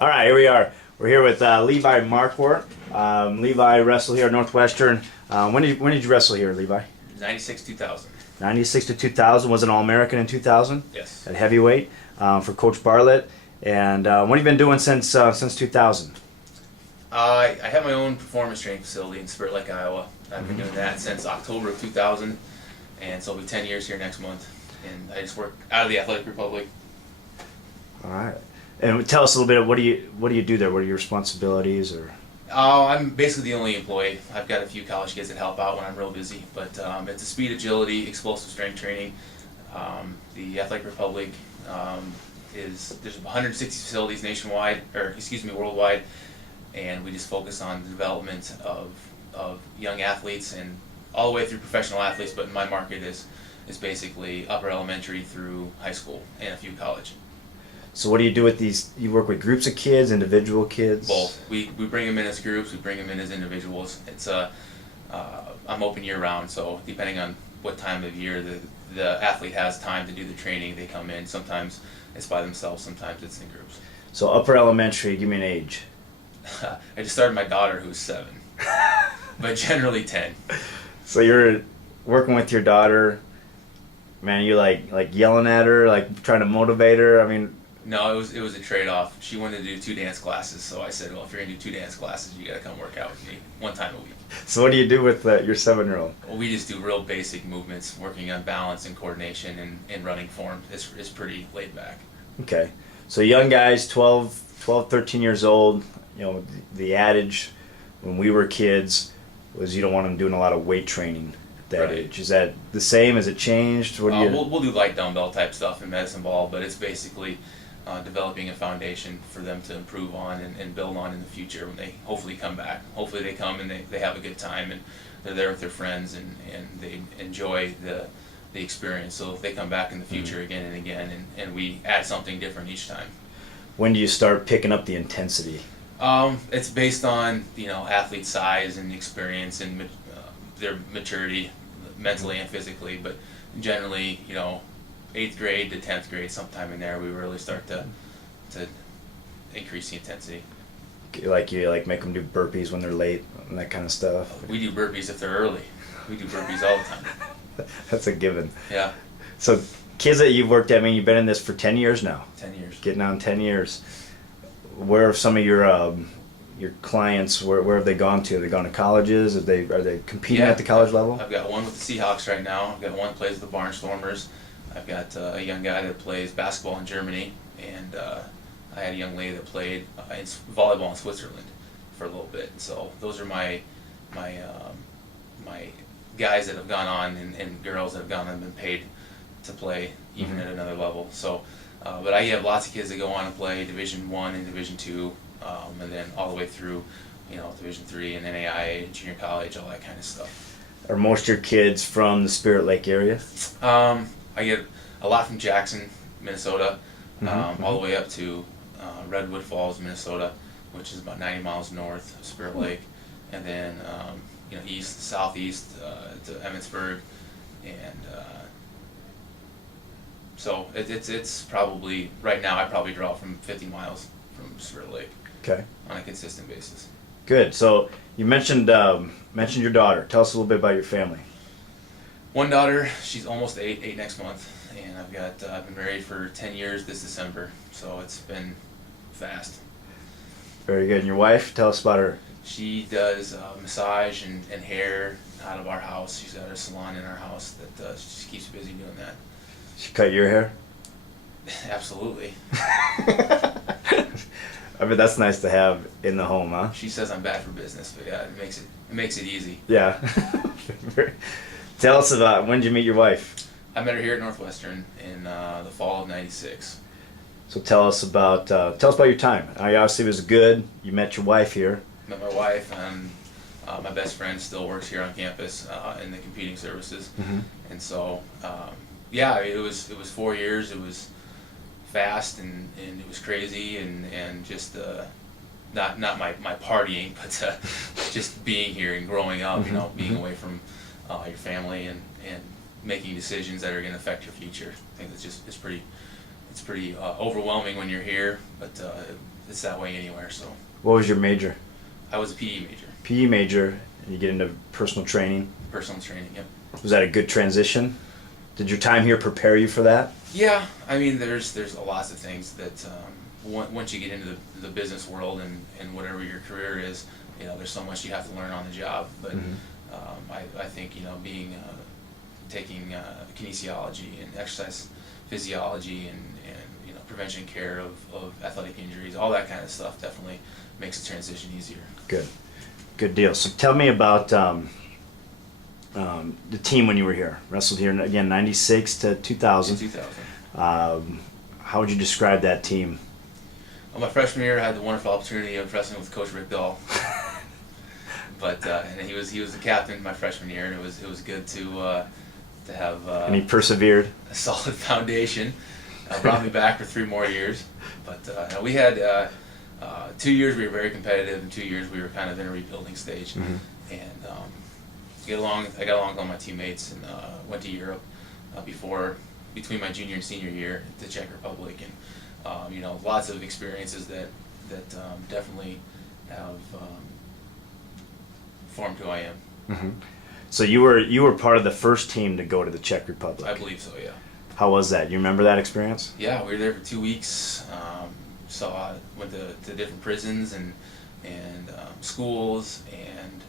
All right, here we are. We're here with Levi Markwardt. Levi wrestled here at Northwestern. When did you wrestle here, Levi? 96, 2000. 96 to 2000. Was an All-American in 2000? Yes. At heavyweight for Coach Bartlett. And what have you been doing since 2000? I have my own performance training facility in Spirit Lake, Iowa. I've been doing that since October of 2000, and so it'll be 10 years here next month. And I just work out of the Athletic Republic. All right. And tell us a little bit. What do you do there? What are your responsibilities? Or I'm basically the only employee. I've got a few college kids that help out when I'm real busy, but it's a speed, agility, explosive strength training. The Athletic Republic there's 160 facilities nationwide, worldwide, and we just focus on the development of young athletes and all the way through professional athletes. But my market is basically upper elementary through high school and a few college. so what do you do with these? You work with groups of kids, individual kids? Both. We bring them in as groups. We bring them in as individuals. It's I'm open year round, so depending on what time of year the athlete has time to do the training, they come in. Sometimes it's by themselves. Sometimes it's in groups. So upper elementary. Give me an age. I just started my daughter, who's 7, but generally 10. So you're working with your daughter. Man, you like yelling at her, like trying to motivate her. I mean, No, it was a trade-off. She wanted to do 2 dance classes, so I said, well, if you're gonna do 2 dance classes, you gotta come work out with me 1 time a week. so what do you do with your 7-year-old? Well, we just do real basic movements, working on balance and coordination and running form. It's pretty laid back. Okay. So young guys, 12, 13 years old, you know, the adage when we were kids was you don't want them doing a lot of weight training at that Right. age. Is that the same? Has it changed? What do you... We'll do light dumbbell type stuff in medicine ball, but it's basically developing a foundation for them to improve on and build on in the future when they hopefully come back. Hopefully they come and they have a good time and they're there with their friends and they enjoy the experience. So if they come back in the future again and again and we add something different each time. When do you start picking up the intensity? It's based on athlete size and experience and their maturity, mentally and physically. But generally, 8th grade to 10th grade, sometime in there, we really start to increase the intensity. Like you make them do burpees when they're late and that kind of stuff? We do burpees if they're early. We do burpees all the time. That's a given. Yeah. So kids that you've worked at, I mean, you've been in this for 10 years now. 10 years. Getting on 10 years. Where have some of your clients, where have they gone to? Have they gone to colleges? Are they competing at the college level? I've got one with the Seahawks right now. I've got one that plays with the Barnstormers. I've got a young guy that plays basketball in Germany, and I had a young lady that played in volleyball in Switzerland for a little bit. So those are my guys that have gone on and girls that have gone on and been paid to play even at another level. So, but I have lots of kids that go on and play Division I and Division II, and then all the way through, Division III and NAIA, junior college, all that kind of stuff. Are most of your kids from the Spirit Lake area? I get a lot from Jackson, Minnesota, all the way up to Redwood Falls, Minnesota, which is about 90 miles north of Spirit Lake, and then east, southeast to Emmitsburg, and so it's probably right now I probably draw from 50 miles from Spirit Lake. Okay. On a consistent basis. Good. So you mentioned your daughter. Tell us a little bit about your family. One daughter, she's almost 8 next month, and I've been married for 10 years this December, so it's been fast. Very good. And your wife? Tell us about her. She does massage and hair out of our house. She's got a salon in our house that she just keeps busy doing that. She cut your hair? Absolutely. I mean, that's nice to have in the home, huh? She says I'm bad for business, but yeah, it makes it easy. Yeah. Tell us about, when did you meet your wife? I met her here at Northwestern in the fall of '96. So tell us about your time. Obviously it was good. You met your wife here. Met my wife, and my best friend still works here on campus in the computing services. And so it was 4 years. It was fast and it was crazy and just not my partying, but just being here and growing up, being away from your family and making decisions that are going to affect your future. I think it's pretty overwhelming when you're here, but it's that way anywhere. So What was your major? I was a PE major, PE major, and you get into personal training. personal training. Yep. Was that a good transition? Did your time here prepare you for that? Yeah, I mean, there's lots of things that once you get into the business world and whatever your career is, you know, there's so much you have to learn on the job. But I think, you know, taking kinesiology and exercise physiology and you know, prevention care of athletic injuries, all that kind of stuff definitely makes the transition easier. Good deal. So tell me about the team when you were here. Wrestled here again, 96 to 2000. 2000. How would you describe that team? Well, my freshman year, I had the wonderful opportunity of wrestling with Coach Rick Dahl. But and he was the captain my freshman year, and it was good to have And he persevered. a solid foundation. Brought me back for 3 more years. But we had 2 years we were very competitive, and 2 years we were kind of in a rebuilding stage. And I got along with all my teammates, and went to Europe between my junior and senior year, to the Czech Republic, and you know, lots of experiences that definitely have formed who I am. So you were part of the first team to go to the Czech Republic. I believe so, yeah. How was that? You remember that experience? Yeah, we were there for 2 weeks. Went to different prisons and schools, and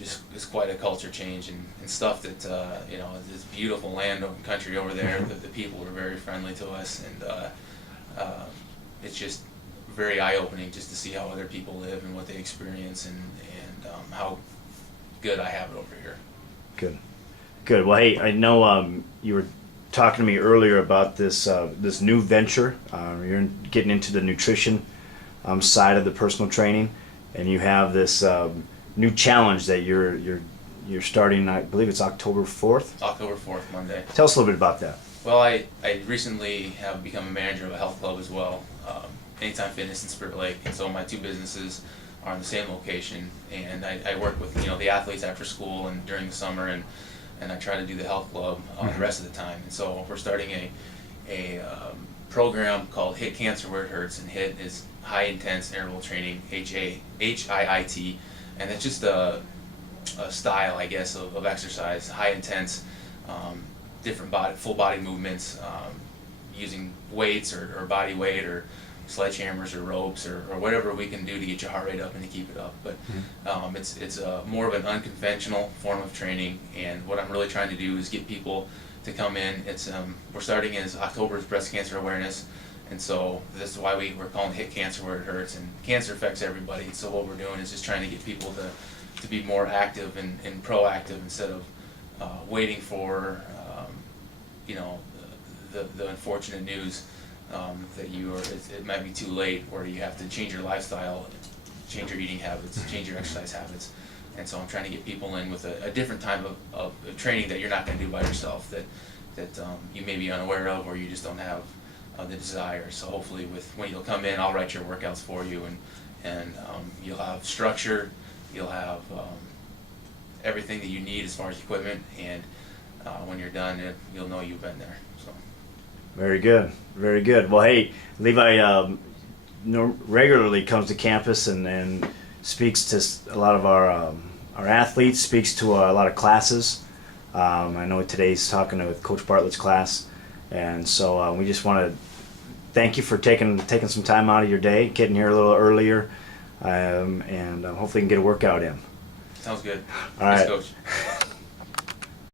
it's quite a culture change and stuff that you know, this beautiful land and country over there. The people were very friendly to us, and it's just very eye-opening just to see how other people live and what they experience, and how good I have it over here. Good. Well, hey, I know you were talking to me earlier about this new venture. You're getting into the nutrition side of the personal training, and you have this new challenge that you're starting. I believe it's October 4th. October 4th, Monday. Tell us a little bit about that. Well, I recently have become a manager of a health club as well, Anytime Fitness in Spirit Lake, and so my 2 businesses are in the same location, and I work with, you know, the athletes after school and during the summer, and I try to do the health club the rest of the time. And so we're starting a program called HIIT Cancer Where It Hurts, and HIIT is high intense interval training, HIIT, and it's just a style, I guess, of exercise, high intense, different full body movements, using weights or body weight or sledgehammers or ropes or whatever we can do to get your heart rate up and to keep it up. But it's more of an unconventional form of training, and what I'm really trying to do is get people to come in. It's we're starting as October's Breast Cancer Awareness, and so this is why we're calling it HIIT Cancer Where It Hurts, and cancer affects everybody. So what we're doing is just trying to get people to be more active and proactive, instead of waiting for you know, the unfortunate news that it might be too late, or you have to change your lifestyle, change your eating habits, change your exercise habits. And so I'm trying to get people in with a different type of training that you're not going to do by yourself, that you may be unaware of, or you just don't have the desire. So hopefully when you'll come in, I'll write your workouts for you, and you'll have structure, you'll have everything that you need as far as equipment, and when you're done, you'll know you've been there. So. Very good. Well, hey, Levi regularly comes to campus and speaks to a lot of our athletes, speaks to a lot of classes. I know today's talking with Coach Bartlett's class, and so we just want to thank you for taking some time out of your day, getting here a little earlier, and hopefully you can get a workout in. Sounds good. All right. Thanks, Coach.